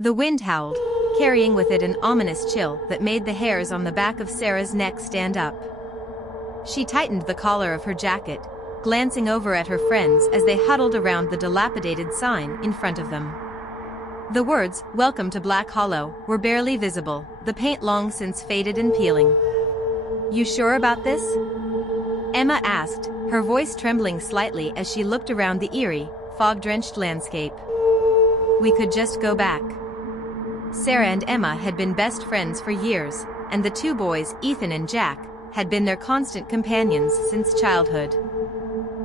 The wind howled, carrying with it an ominous chill that made the hairs on the back of Sarah's neck stand up. She tightened the collar of her jacket, glancing over at her friends as they huddled around the dilapidated sign in front of them. The words, "Welcome to Black Hollow," were barely visible, the paint long since faded and peeling. "You sure about this?" Emma asked, her voice trembling slightly as she looked around the eerie, fog-drenched landscape. "We could just go back." Sarah and Emma had been best friends for years, and the two boys, Ethan and Jack, had been their constant companions since childhood.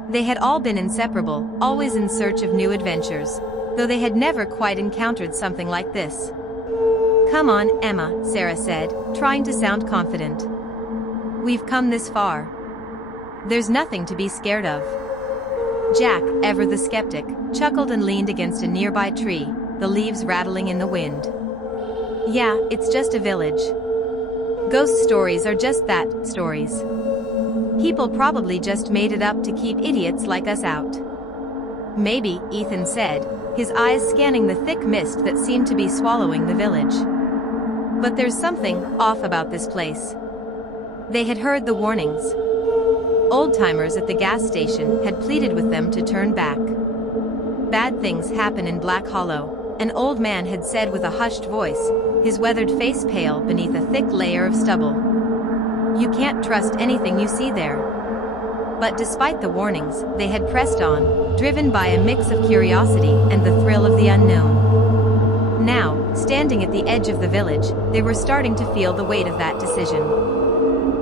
They had all been inseparable, always in search of new adventures, though they had never quite encountered something like this. "Come on, Emma," Sarah said, trying to sound confident. "We've come this far. There's nothing to be scared of." Jack, ever the skeptic, chuckled and leaned against a nearby tree, the leaves rattling in the wind. "Yeah, it's just a village. Ghost stories are just that, stories. People probably just made it up to keep idiots like us out." "Maybe," Ethan said, his eyes scanning the thick mist that seemed to be swallowing the village. "But there's something off about this place." They had heard the warnings. Old-timers at the gas station had pleaded with them to turn back. "Bad things happen in Black Hollow," an old man had said with a hushed voice, his weathered face pale beneath a thick layer of stubble. "You can't trust anything you see there." But despite the warnings, they had pressed on, driven by a mix of curiosity and the thrill of the unknown. Now, standing at the edge of the village, they were starting to feel the weight of that decision.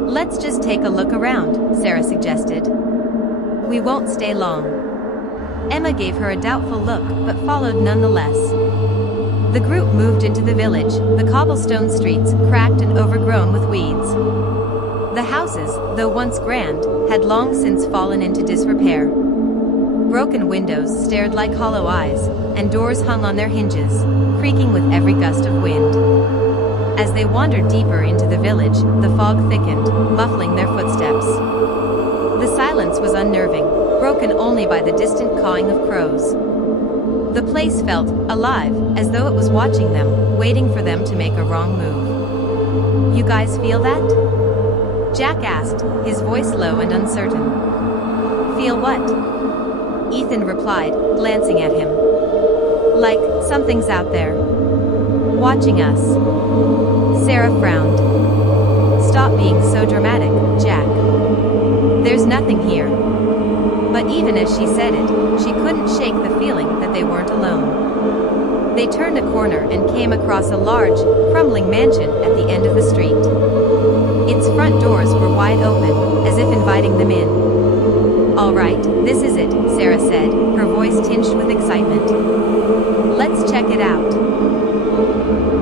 "Let's just take a look around," Sarah suggested. "We won't stay long." Emma gave her a doubtful look, but followed nonetheless. The group moved into the village, the cobblestone streets cracked and overgrown with weeds. The houses, though once grand, had long since fallen into disrepair. Broken windows stared like hollow eyes, and doors hung on their hinges, creaking with every gust of wind. As they wandered deeper into the village, the fog thickened, muffling their footsteps. The silence was unnerving, broken only by the distant cawing of crows. The place felt alive, as though it was watching them, waiting for them to make a wrong move. "You guys feel that?" Jack asked, his voice low and uncertain. "Feel what?" Ethan replied, glancing at him. "Like, something's out there. Watching us." Sarah frowned. "Stop being so dramatic, Jack. There's nothing here." But even as she said it, she couldn't shake the feeling that they weren't alone. They turned a corner and came across a large, crumbling mansion at the end of the street. Its front doors were wide open, as if inviting them in. "All right, this is it," Sarah said, her voice tinged with excitement. "Let's check it out."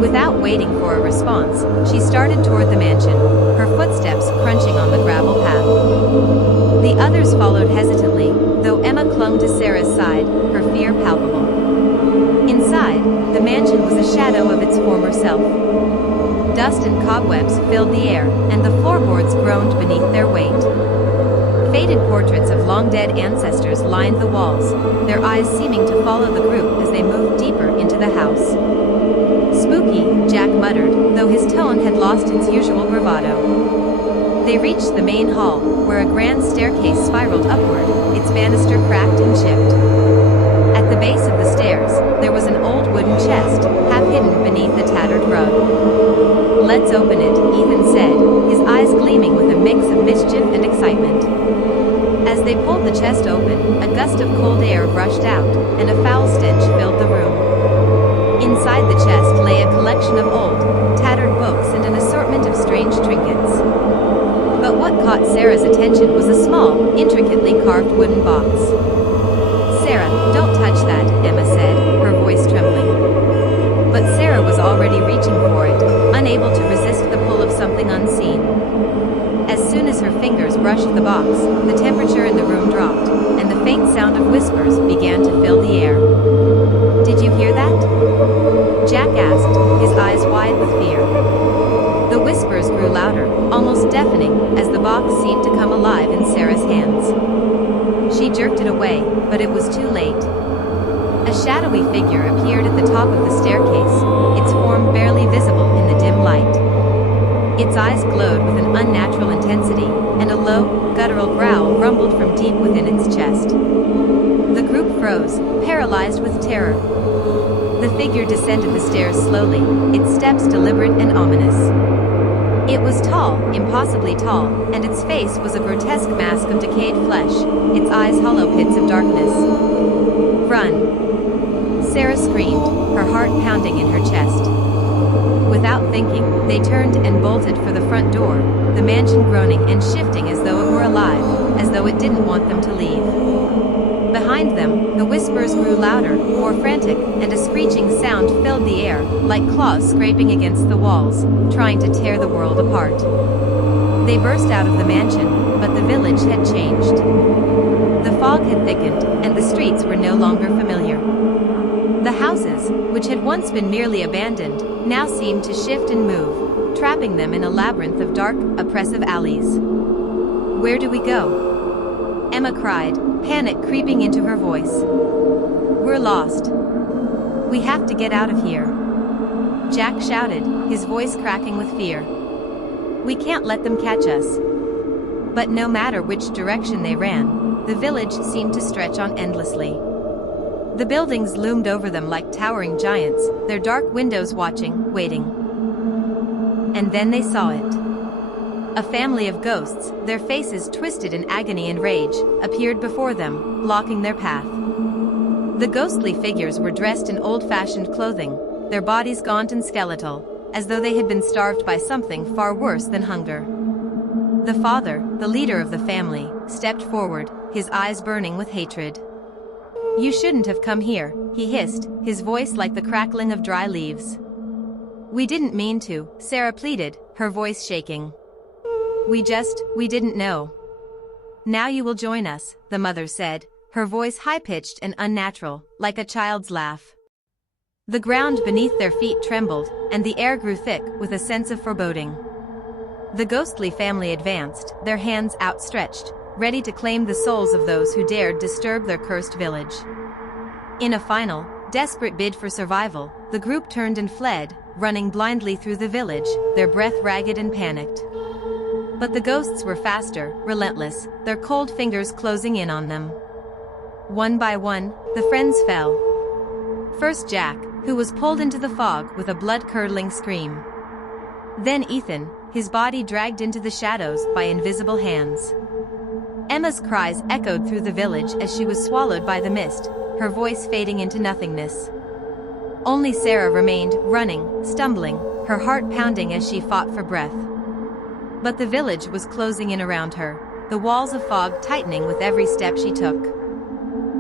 Without waiting for a response, she started toward the mansion, her footsteps crunching on the gravel path. The others followed hesitantly, though Emma clung to Sarah's side, her fear palpable. Inside, the mansion was a shadow of its former self. Dust and cobwebs filled the air, and the floorboards groaned beneath their weight. Faded portraits of long-dead ancestors lined the walls, their eyes seeming to follow the group as they moved deeper into the house. "Spooky," Jack muttered, though his tone had lost its usual bravado. They reached the main hall, where a grand staircase spiraled upward, its banister cracked and chipped. At the base of the stairs, there was an old wooden chest, half hidden beneath a tattered rug. "Let's open it," Ethan said, his eyes gleaming with a mix of mischief and excitement. As they pulled the chest open, a gust of cold air rushed out, and a foul stench filled the room. Inside the chest lay a collection of old, tattered books and an assortment of strange trinkets. But what caught Sarah's attention was a small, intricately carved wooden box. "Sarah, don't touch that," Emma said, her voice trembling. But Sarah was already reaching for it, unable to resist the pull of something unseen. As soon as her fingers brushed the box, the temperature in the room dropped, and the faint sound of whispers began to fill the air. "Did you hear that?" Jack asked, his eyes wide with fear. The whispers grew louder, almost deafening, as the box seemed to come alive in Sarah's hands. She jerked it away, but it was too late. A shadowy figure appeared at the top of the staircase, eyes glowed with an unnatural intensity, and a low, guttural growl rumbled from deep within its chest. The group froze, paralyzed with terror. The figure descended the stairs slowly, its steps deliberate and ominous. It was tall, impossibly tall, and its face was a grotesque mask of decayed flesh, its eyes hollow pits of darkness. "Run!" Sarah screamed, her heart pounding in her chest. Without thinking, they turned and bolted for the front door, the mansion groaning and shifting as though it were alive, as though it didn't want them to leave. Behind them, the whispers grew louder, more frantic, and a screeching sound filled the air, like claws scraping against the walls, trying to tear the world apart. They burst out of the mansion, but the village had changed. The fog had thickened, and the streets were no longer familiar. The houses, which had once been merely abandoned, now seemed to shift and move, trapping them in a labyrinth of dark, oppressive alleys. "Where do we go?" Emma cried, panic creeping into her voice. "We're lost. We have to get out of here," Jack shouted, his voice cracking with fear. "We can't let them catch us." But no matter which direction they ran, the village seemed to stretch on endlessly. The buildings loomed over them like towering giants, their dark windows watching, waiting. And then they saw it. A family of ghosts, their faces twisted in agony and rage, appeared before them, blocking their path. The ghostly figures were dressed in old-fashioned clothing, their bodies gaunt and skeletal, as though they had been starved by something far worse than hunger. The father, the leader of the family, stepped forward, his eyes burning with hatred. "You shouldn't have come here," he hissed, his voice like the crackling of dry leaves. "We didn't mean to," Sarah pleaded, her voice shaking. We didn't know." "Now you will join us," the mother said, her voice high-pitched and unnatural, like a child's laugh. The ground beneath their feet trembled, and the air grew thick with a sense of foreboding. The ghostly family advanced, their hands outstretched, ready to claim the souls of those who dared disturb their cursed village. In a final, desperate bid for survival, the group turned and fled, running blindly through the village, their breath ragged and panicked. But the ghosts were faster, relentless, their cold fingers closing in on them. One by one, the friends fell. First Jack, who was pulled into the fog with a blood-curdling scream. Then Ethan, his body dragged into the shadows by invisible hands. Emma's cries echoed through the village as she was swallowed by the mist, her voice fading into nothingness. Only Sarah remained, running, stumbling, her heart pounding as she fought for breath. But the village was closing in around her, the walls of fog tightening with every step she took.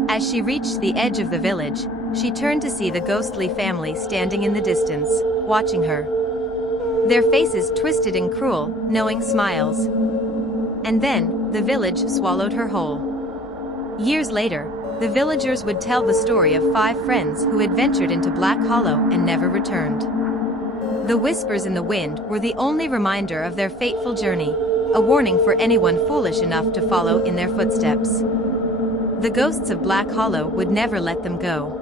As she reached the edge of the village, she turned to see the ghostly family standing in the distance, watching her. Their faces twisted in cruel, knowing smiles. And then, the village swallowed her whole. Years later, the villagers would tell the story of 5 friends who had ventured into Black Hollow and never returned. The whispers in the wind were the only reminder of their fateful journey, a warning for anyone foolish enough to follow in their footsteps. The ghosts of Black Hollow would never let them go.